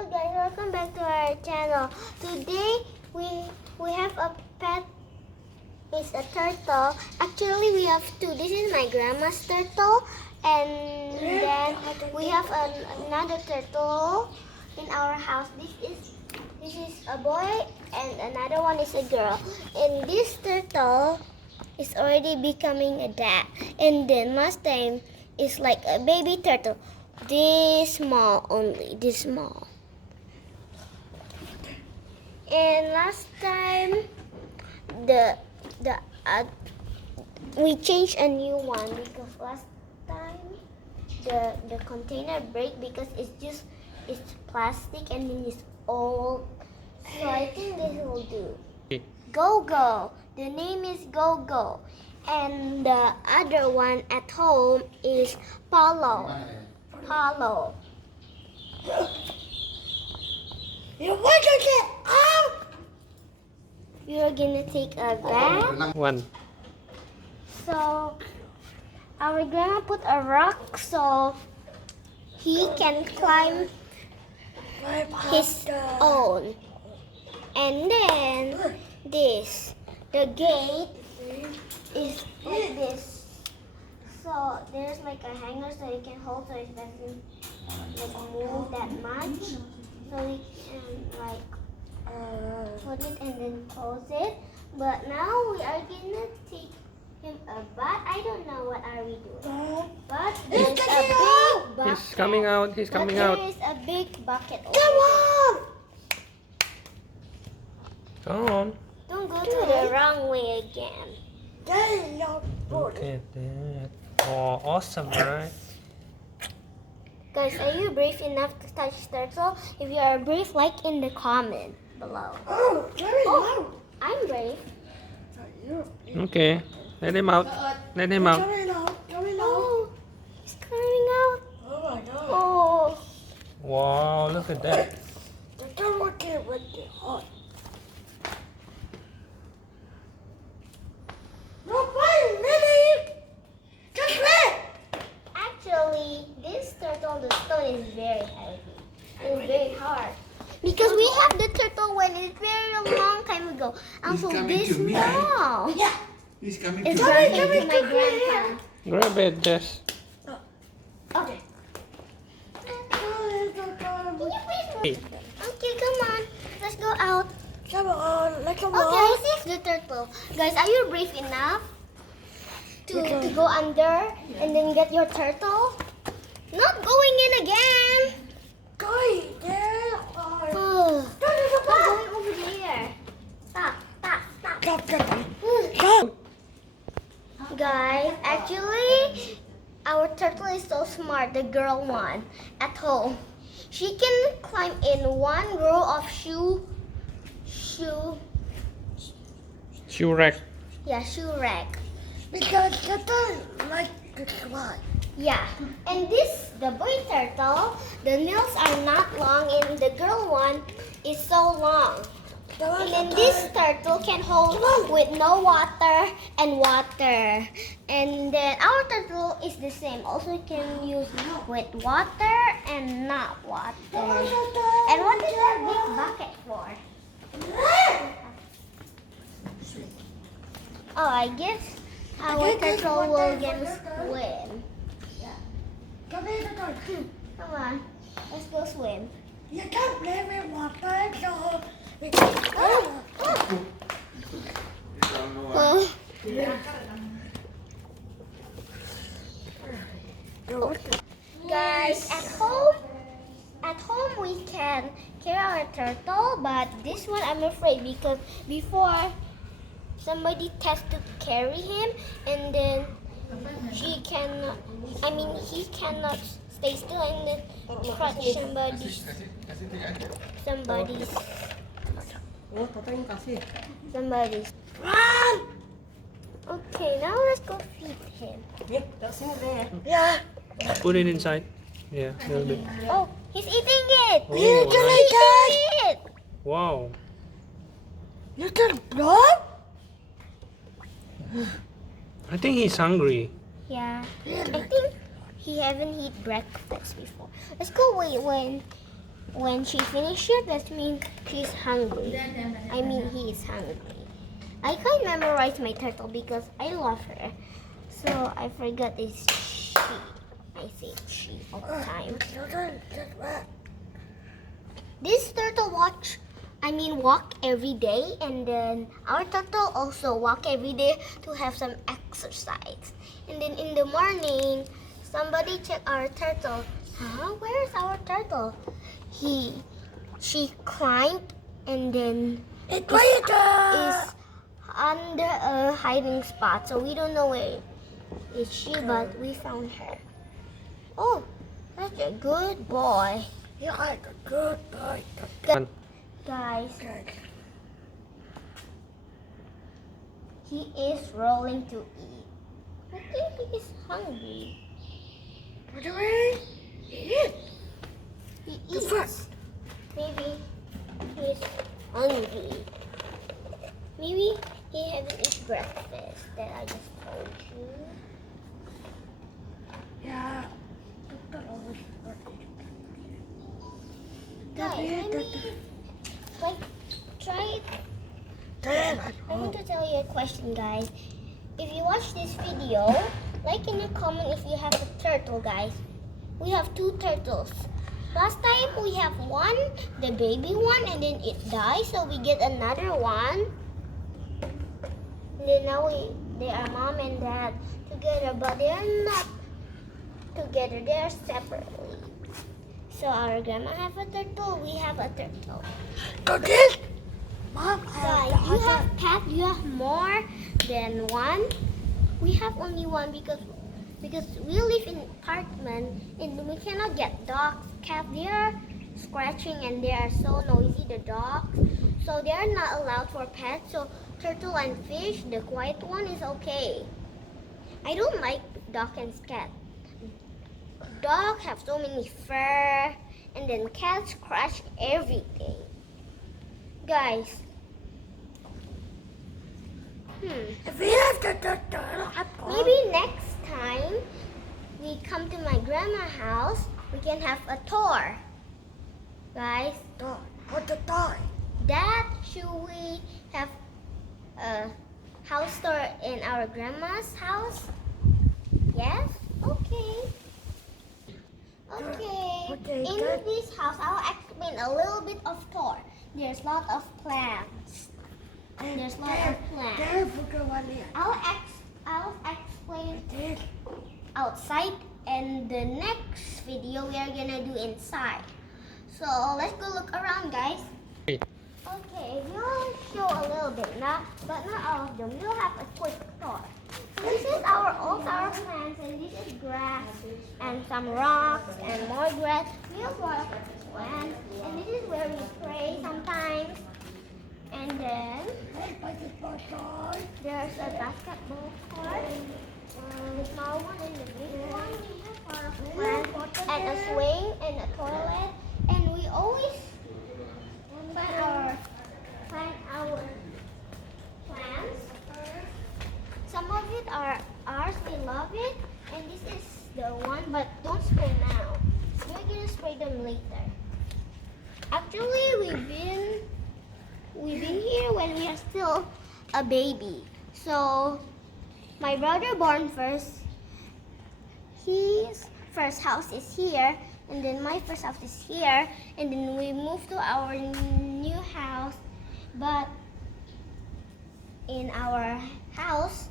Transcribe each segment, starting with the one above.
Hello guys, welcome back to our channel. Today we have a pet. It's a turtle. Actually, we have two. This is my grandma's turtle, and then we have another turtle in our house. This is a boy, and another one is a girl. And this turtle is already becoming a dad. And then last time is like a baby turtle, this small only, this small. And last time we changed a new one because last time the container break because it's plastic and then it's old. So I think this will do. Okay. GOGO. The name is GOGO. And the other one at home is Paulo. Paulo. You want to get out? You're gonna take a bath. One. So our grandma put a rock so he can climb his own. And then the gate is like this. So there's like a hanger so you can hold so it doesn't like move that much. So we can like put it and then close it. But now we are gonna take him a bath. I don't know what are we doing. But there's a big bucket. He's coming out. He's coming But out. there is a big bucket over Come there. on! Come on. Don't go to the wrong way again. That is not Look good. at that. Oh, awesome, right? Guys, are you brave enough to touch turtle? If you are brave, like in the comment below. Oh, very loud. I'm brave. Okay. Let him out. Let him out. Coming out, coming out. Oh, he's coming out. Oh my god. Oh, Wow, look at that. The turtle can't wait to hot. No fun, Minnie! Just wait! actually, this turtle, the stone is very heavy. It's very hard. Because we have the turtle when it's very long time ago. And He's so coming this to me. small. Yeah. He's coming It's to running me. to my grandpa. Grab it, Jess. Okay. Can you please move? Okay, come on. Let's go out. Come on, let's go. Okay, this is the turtle. Guys, are you brave enough to go under and then get your turtle? Not going in again. Go there. Oh, not going over there. Stop, stop, stop. Stop, stop. Stop. Guys, actually, our turtle is so smart, the girl one at home. She can climb in one row of shoe Rack. rack. Because turtle like to fly. Yeah, and the boy turtle, the nails are not long and the girl one is so long. And then this turtle can hold with no water and water. And then our turtle is the same. Also can use with water and not water. And what is that big bucket for? Oh, I guess our turtle will get swim. Come here, turtle. Come on, let's go swim. You can't play with water, so we Oh. Guys, at home we can carry our turtle, but this one I'm afraid because before somebody tested to carry him and then he cannot stay still and then crutch somebody's. run. Okay, now let's go feed him. Yeah. Put it inside. Yeah, a little bit. Oh, he's eating it! Oh, You can nice. eat Eat it! Wow. You can blow? I think he's hungry. Yeah, I think he haven't eaten breakfast before. Let's go wait when when she finishes it, that means she's hungry. I mean, he is hungry. I can't memorize my turtle because I love her. So I forgot it's she. I say she all the time. This turtle walk every day, and then our turtle also walk every day to have some exercise. And then in the morning, somebody check our turtle. Huh? Where is our turtle? She climbed and then is under a hiding spot, so we don't know where is she, but we found her. Oh, that's a good boy. You're like a good boy. Guys, he is rolling to eat. I think he is hungry. What do we eat? He The eats. first. Maybe he's hungry. Maybe he hasn't eaten breakfast that I just told you. Yeah. Guys, try it. I want to tell you a question, guys. If you watch this video, like in the comment if you have a turtle, guys. We have 2 turtles. Last time we have one, the baby one, and then it died, so we get another one. And then now they are mom and dad together, but they are not together. They are separately. So our grandma have a turtle, we have a turtle. Go this. Mom, Guys, you have pet, you have more than one. We have only one because we live in apartment and we cannot get dogs, cats. They are scratching and they are so noisy, the dogs. So they are not allowed for pets. So turtle and fish, the quiet one is okay. I don't like dog and cat. Dog have so many fur, and then cats scratch everything. Guys, if we have the turtle, maybe next time we come to my grandma's house, we can have a tour. Guys, What the toy? Dad, should we have a house tour in our grandma's house? Yes? Okay. Okay, In good. this house, I'll explain a little bit of tour. There's a lot of plants. There's a lot of plants. There, put the one here. I'll explain outside, and the next video we are gonna do inside. So let's go look around, guys. Okay, we'll show a little bit, but not all of them. We'll have a quick tour. So this is all our plants, and this is grass and some rocks and more grass. We have a lot of plants, and this is where we pray sometimes. And then there's a basketball court, the small one and the big one. We have a lot of plants and a swing and a toilet, and we always plant our plants. Some of it are ours, we love it, and this is the one, but don't spray now. We're gonna spray them later. Actually, we've been here when we are still a baby. So my brother born first. His first house is here, and then my first house is here, and then we moved to our new house. But in our house,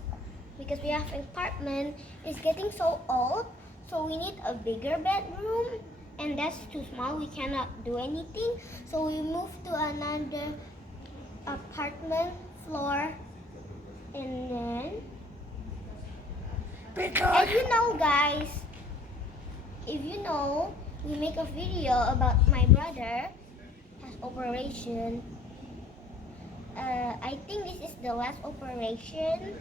because we have an apartment, it's getting so old, so we need a bigger bedroom, and that's too small. We cannot do anything, so we moved to another apartment floor. And then, as you know, guys, if you know, we make a video about my brother has operation. I think this is the last operation,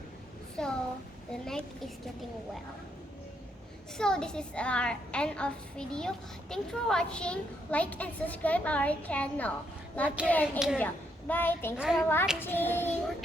so the neck is getting well. So this is our end of video. Thanks for watching. Like and subscribe our channel, Lucky and Angel. Bye. Thanks for watching.